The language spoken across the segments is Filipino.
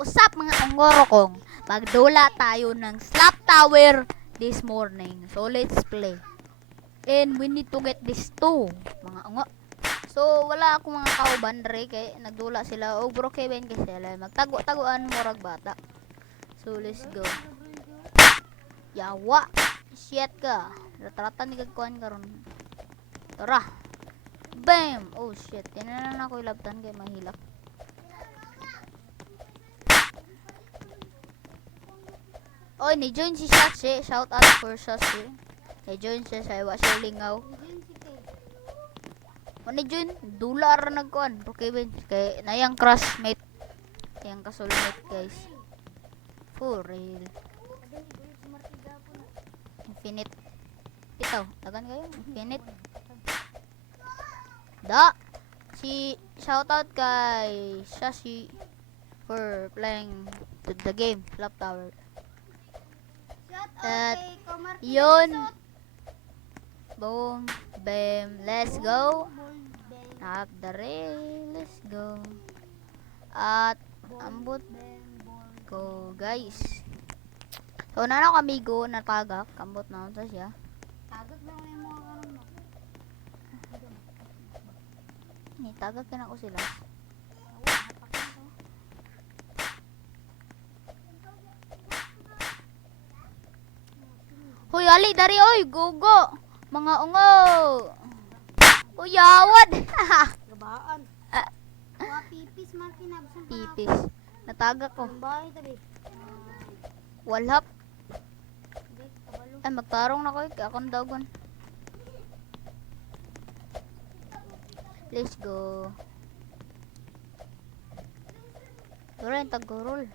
Usap mga ongorokong. Magdula tayo ng slap tower this morning. So let's play. And we need to get this too. Mga ongo. So wala akong mga kauban dre kay nagdula sila og bro Kevin kay sila magtago-taguan murag bata. So let's go. Yawa. Shit ka. Ratratan ni kagkuan karon. Tara. Bam. Oh shit. Tinanan ako ilabtan kay mahilak. Oy, ni-join si Sachi. Shout out for Sachi. Ni-join siya sa iwa siya lingaw. O ni-join. Dula ra nagkuhan. Kevin. Kay nayang crushmate. Nayang kasoulmate guys. For real. Infinite. Ito. Tagan kayo. Infinite. Da. Si shout out kay Sachi for playing the game. Flap Tower. At yun. Boom. Bam. Let's go. Nak dare. Let's go. At ambot ko guys. So na ako amigo na tagak. Ambot na unsa siya. Tagak lang yung mga karon mo. Ni tagak na ako sila. Hoy, ali dari oy, gogo. Mga ungo. Hoy, awad. Gabaan. Mga pipis man kinabsan pa. Pipis. Natagak ko. Bahay tabi. Walhap. Dek kabalo. Ay, magtarong na ko. Akong dagon. Let's go. Dura yung tagurol.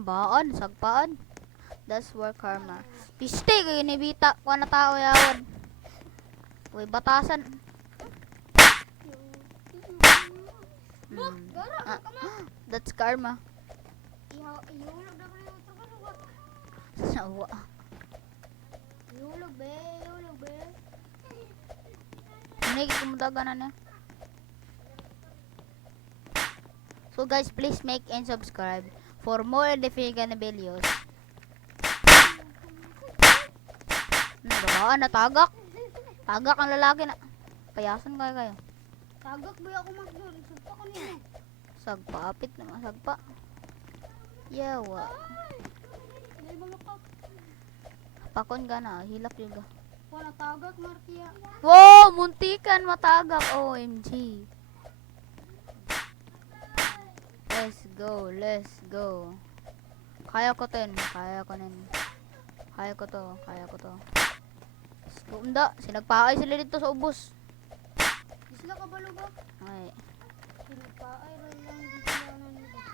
Baan, sagpaan. That's where karma. Piste kayo nibita. Kuha na tao yawan. Uy, batasan. Ah, that's karma. Ihulog na ko yung trabaho. Sawa. Ihulog be, ihulog be. Hindi kumutaga na niya. So guys, please make and subscribe for more Defigan videos. Baka natagak. Tagak ang lalaki na. Payasan kayo. Tagak ba ako magdul? Sugpa ko niya. Sagpa, apit naman sagpa. Yawa. Dahil mga kap. Pakon ka na, hilak yung ga. Wala tagak Martia. Wow, muntikan matagak. OMG. Let's go, let's go. Kaya ko to. Kaya ko to. Sunda, sinagpaay sila dito sa ubos. Di sila kabalo ba? Ay. Sinagpaay rin lang di sila nila.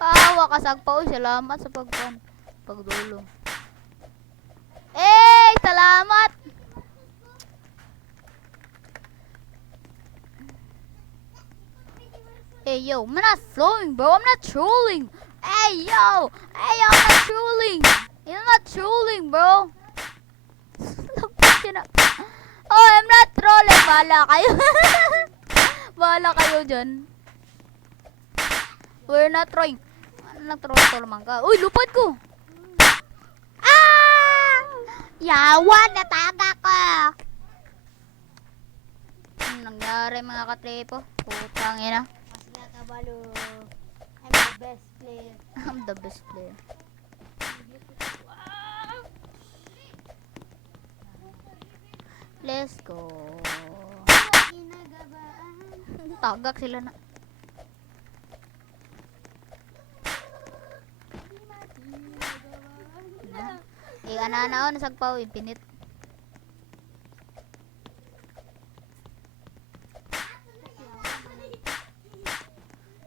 Pawa ka sagpa. Uy, salamat sa pagdulo. Salamat. Hey yo, I'm not flowing, bro. I'm not trolling. Hey yo, I'm not trolling. I'm not trolling, bro. Oh, I'm not trolling. Bahala kayo. Bahala kayo dyan. We're not trolling. Nag-troll naman ka. Uy, lupad ko. Ah! Yawan, nataga ka. Ano nangyari mga katrepo? Putang ina. Mas nga kabalo. I'm the best player. I'm the best player. Let's go. Ginagabaan. Tagak sila na. Ana-ana o, nasagpaw, infinite.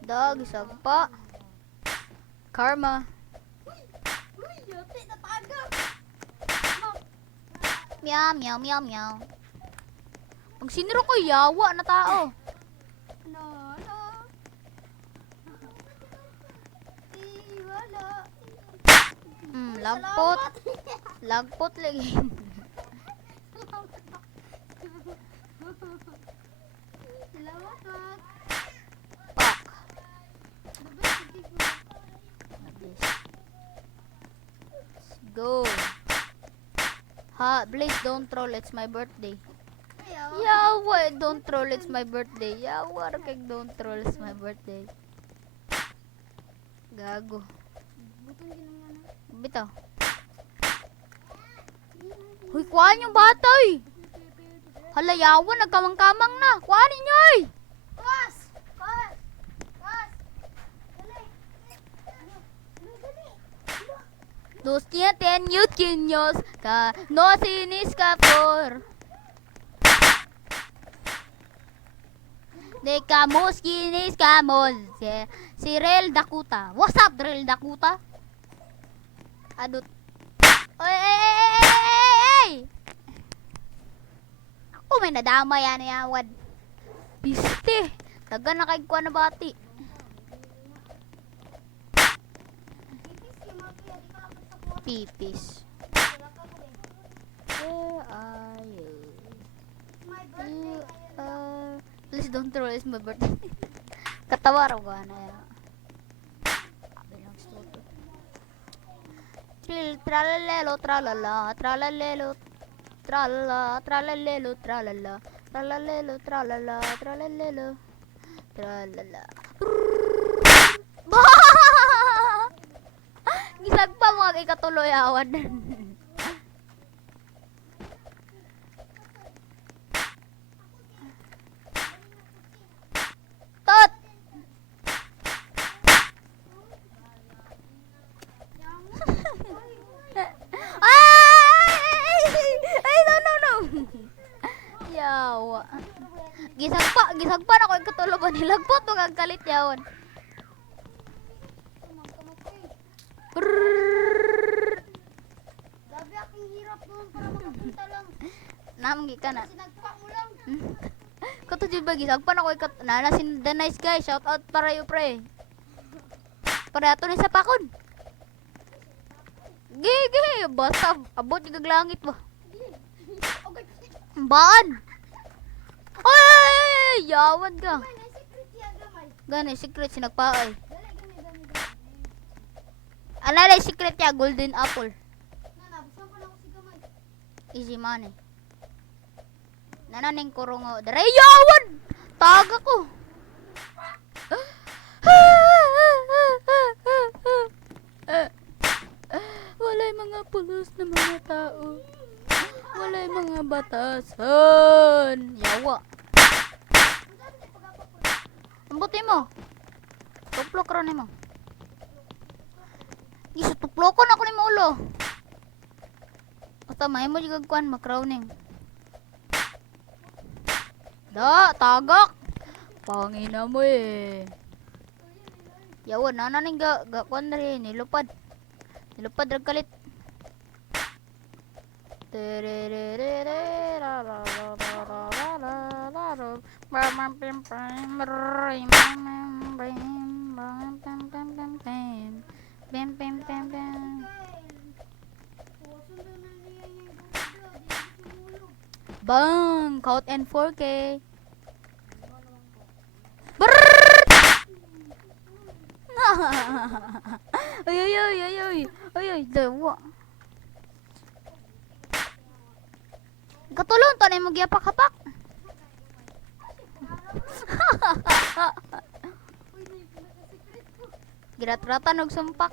Dog, isagpa. Karma. Uy, yati, nataga. Meow, meow, meow, meow. Pag siniro ko, yawa na tao. No. Wala. Lagpot. Lagpot lagi. Salamat. Pak. Babay, sige ko. Let's go. Ha, please don't troll. It's my birthday. Ayaw. Yawa, don't troll. It's my birthday. Yawa, kay don't troll. It's my birthday. Gago. Butong ginang ano. Bitaw. Huy, kuhaan yung bata eh. Hala, yawa, nagkamang-kamang na. Kuhanin nyo eh. Kas! Kas! Kas! Dali! Ano? Dali! Dos ten yutkinyos ka no sinis ka por. De kamos kinis kamos. Si Rel Dakuta. What's up, Rel Dakuta? Adut. Oy! Ako may nadama yan yawad. Piste. Taga na kay kuha na bati. Pipis Pipis. yung mga kuya, di ka kapag sa kuha. Where are you? My You birthday. are... Please don't throw, it's my birthday. Katawa raw ko na yan. Trill, tralalelo, tralala, tralalelo, tralala, tralalelo, tralala, tralalelo, tralala, tralalelo, tralala. Gisag pa mga ikatuloy awan. Tot! Ay, no. Yawa. Gisag pa na ko ikatuloy ba nilagpot mo kang kalit yawan. Grabe aking hirap doon para makapunta lang. Namgi ka na. Sinagpa mo lang. Kato jud ba gisag pa na ko nana sin the nice guy. Shout out para yo pre. Para ato ni sa pakon. Gigi, basta abot yung langit ba? Baan? Ay, yawan ka. May na secret yan gamay. Gani, secret sinagpaay. Dali, gani. Alala, secret ya, golden apple. Nana, busan ko lang ako si gamay. Easy money. Nananing kurungo. Daray, yawan! Taga ko. Walay mga pulos na mga tao. Walay mga batasan. Yawa. Ambuti mo. Tuplok ron mo. Isu tuplokon ako ni mo ulo. Basta may mo juga kuan makrowning. Da, tagak. Pangina mo eh. Yawa, nananing ga kuan rin, nilupad. Nilupad rag kalit. Bang! Count and 4K. Brrrr! Ay, dawa. Katulong to na mo giyapak-hapak. Girat-ratan og sumpak.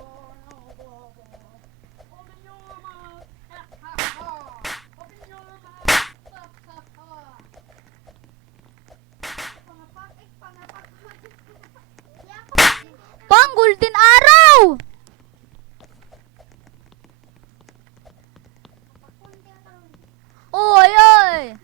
Pang golden araw. Oy, oy.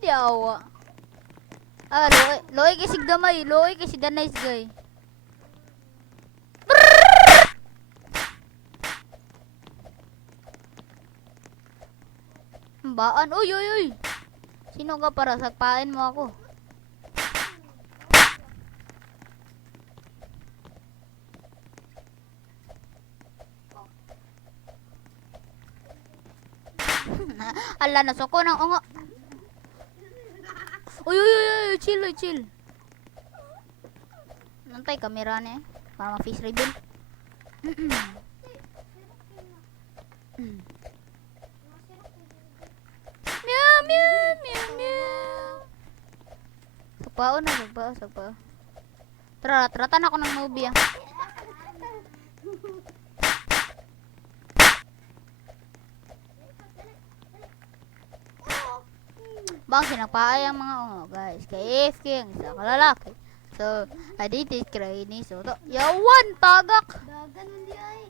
Yawa. Ah, loy kasi gamay, loy kasi the nice guy. Baan, uy. Sino ka para sagpain mo ako? Ala, nasuko ng ungo. Uy, uy, uy, uy, chill, uy, chill. Nantay, kamera na eh. Para ma-face reveal. Meow, meow, meow, meow. Sagpao na, sagpao. Tara, tratan ako ng movie ah. Bang sinagpaay ang mga ungo, guys. Kay AFK ang isa kalalaki. So, edited cry ni so to. Yawan, tagak! Dagan hindi ay.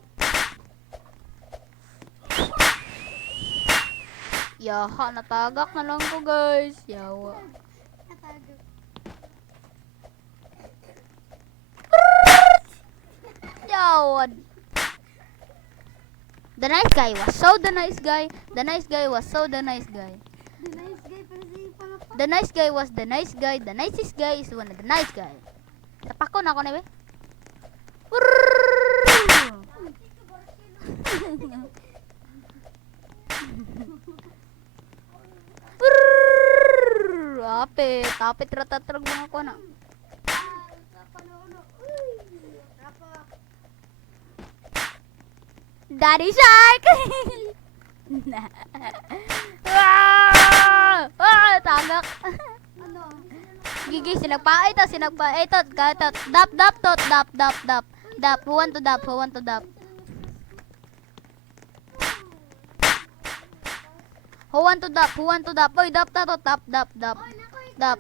Yaha, natagak na lang ko, guys. Yawa. Natagak. Yawan. The nice guy was so the nice guy. The nice guy was so the nice guy. The nice guy pero si pangapak. The nice guy was the nice guy. The nicest guy is one of the nice guy. Tapako na ako na, be. Apit, ratatrag mga ko na. Daddy Shark! Tagak. Ano? Gigi, sinagpa. Ito. Dap. Who want to dap? Who want to dap? Oy, dap na to. Dap. Dap. Dap na to. Dap.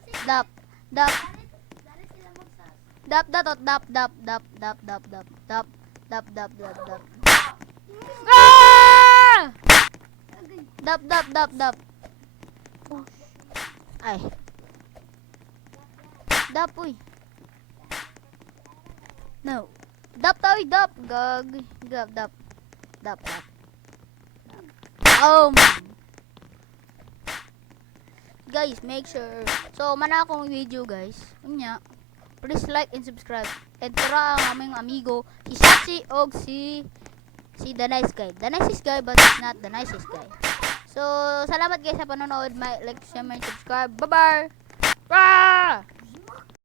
Ah! Dap. Ay. Dap, uy. No. Dap. Gag. Dap. Guys, make sure. So, mana akong video, guys. Unya. Please like and subscribe. And tara ang aming amigo, si Sachi o si The Nice Guy. The nicest guy but not the nicest guy. So, salamat guys sa panonood. Like, share, and subscribe. Bye-bye! Ah!